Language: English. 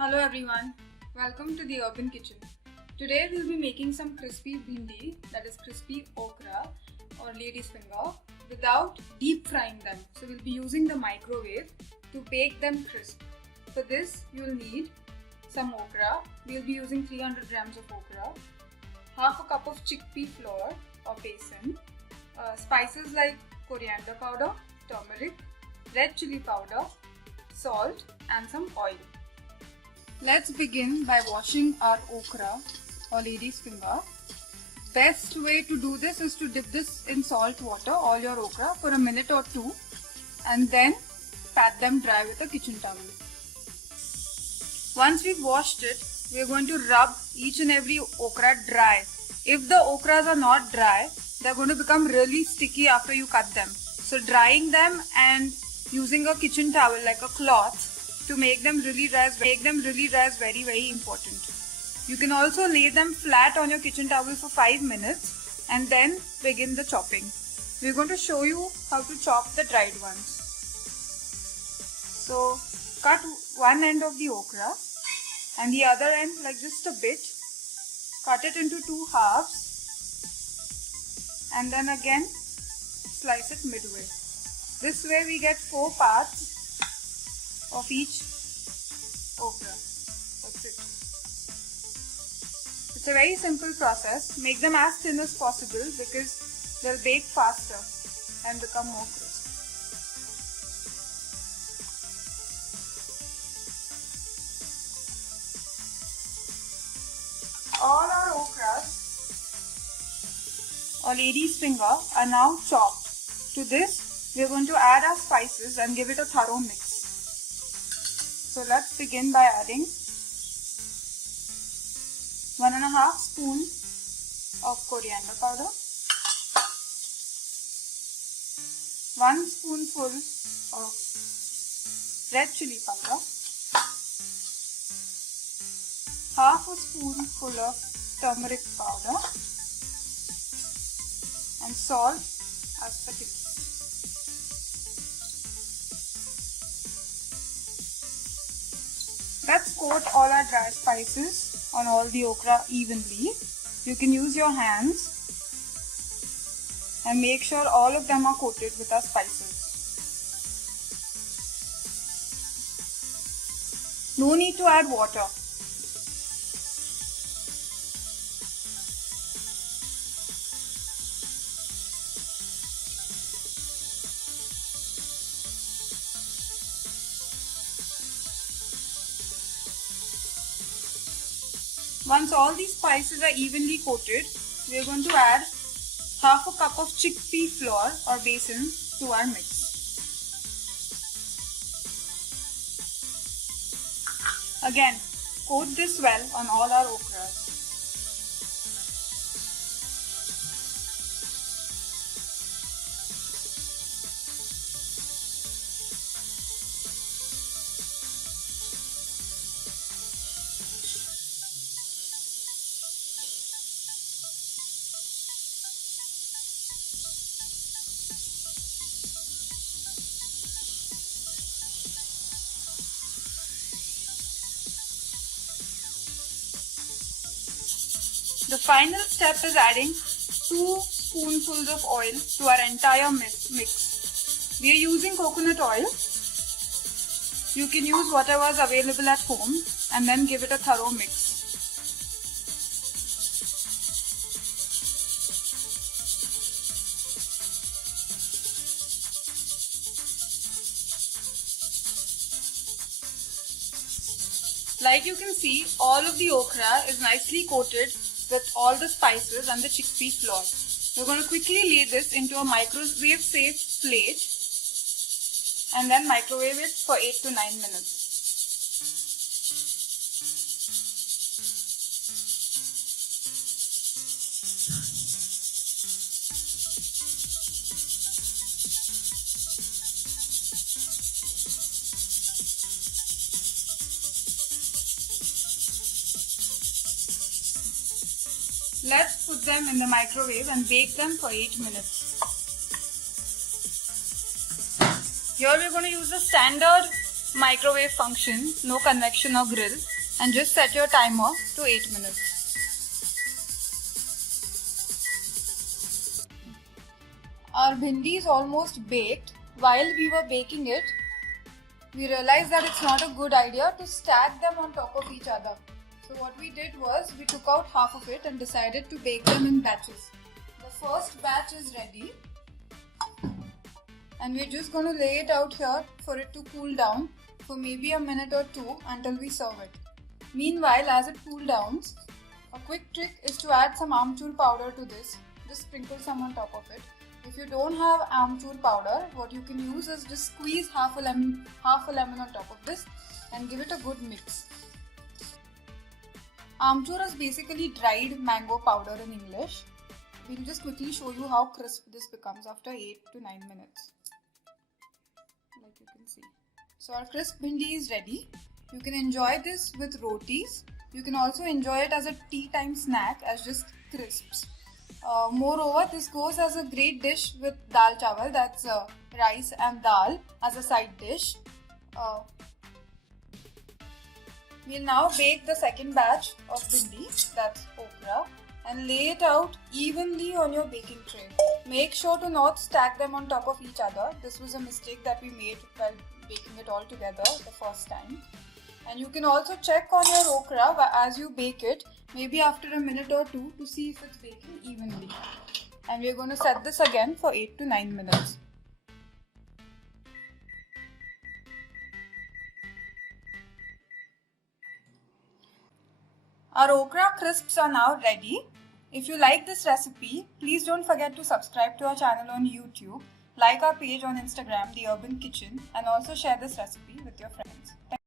Hello everyone, welcome to the Urban Kitchen. Today we'll be making some crispy bhindi, that is crispy okra or lady's finger, without deep frying them. So we'll be using the microwave to bake them crisp. For this you'll need some okra. We'll be using 300 grams of okra, half a cup of chickpea flour or besan, spices like coriander powder, turmeric, red chili powder, salt and some oil. Let's begin by washing our okra or lady's finger. Best way to do this is to dip this in salt water, all your okra, for a minute or two and then pat them dry with a kitchen towel. Once we've washed it, we're going to rub each and every okra dry. If the okras are not dry, they're going to become really sticky after you cut them. So drying them and using a kitchen towel like a cloth to make them really dry is very important. You can also lay them flat on your kitchen towel for 5 minutes and then begin the chopping. We're going to show you how to chop the dried ones. So cut one end of the okra and the other end like just a bit. Cut it into 2 halves and then again slice it midway. This way we get 4 parts of each okra. That's it. It's a very simple process. Make them as thin as possible because they'll bake faster and become more crisp. All our okras or lady's finger are now chopped. To this, we are going to add our spices and give it a thorough mix. So let's begin by adding 1.5 spoons of coriander powder, 1 spoonful of red chili powder, half a spoonful of turmeric powder and salt as per taste. Let's coat all our dry spices on all the okra evenly. You can use your hands and make sure all of them are coated with our spices. No need to add water. Once all these spices are evenly coated, we are going to add half a cup of chickpea flour or besan to our mix. Again, coat this well on all our okras. The final step is adding 2 spoonfuls of oil to our entire mix. We are using coconut oil. You can use whatever is available at home and then give it a thorough mix. Like you can see, all of the okra is nicely coated with all the spices and the chickpea flour. We're going to quickly lay this into a microwave safe plate and then microwave it for 8 to 9 minutes. Let's put them in the microwave and bake them for 8 minutes. Here we're going to use the standard microwave function, no convection or grill, and just set your timer to 8 minutes. Our bhindi is almost baked. While we were baking it, we realized that it's not a good idea to stack them on top of each other. So what we did was, we took out half of it and decided to bake them in batches. The first batch is ready. And we're just going to lay it out here for it to cool down for maybe a minute or two until we serve it. Meanwhile, as it cools down, a quick trick is to add some amchur powder to this. Just sprinkle some on top of it. If you don't have amchur powder, what you can use is just squeeze half a lemon on top of this and give it a good mix. Amchur is basically dried mango powder in English. We'll just quickly show you how crisp this becomes after 8 to 9 minutes. Like you can see. So our crisp bhindi is ready. You can enjoy this with rotis. You can also enjoy it as a tea time snack as just crisps. Moreover, this goes as a great dish with dal chawal, that's rice and dal as a side dish. We'll now bake the second batch of bhindi, that's okra, and lay it out evenly on your baking tray. Make sure to not stack them on top of each other. This was a mistake that we made while baking it all together the first time. And you can also check on your okra as you bake it, maybe after a minute or two, to see if it's baking evenly. And we're going to set this again for 8 to 9 minutes. Our okra crisps are now ready. If you like this recipe, please don't forget to subscribe to our channel on YouTube, like our page on Instagram, The Urban Kitchen, and also share this recipe with your friends.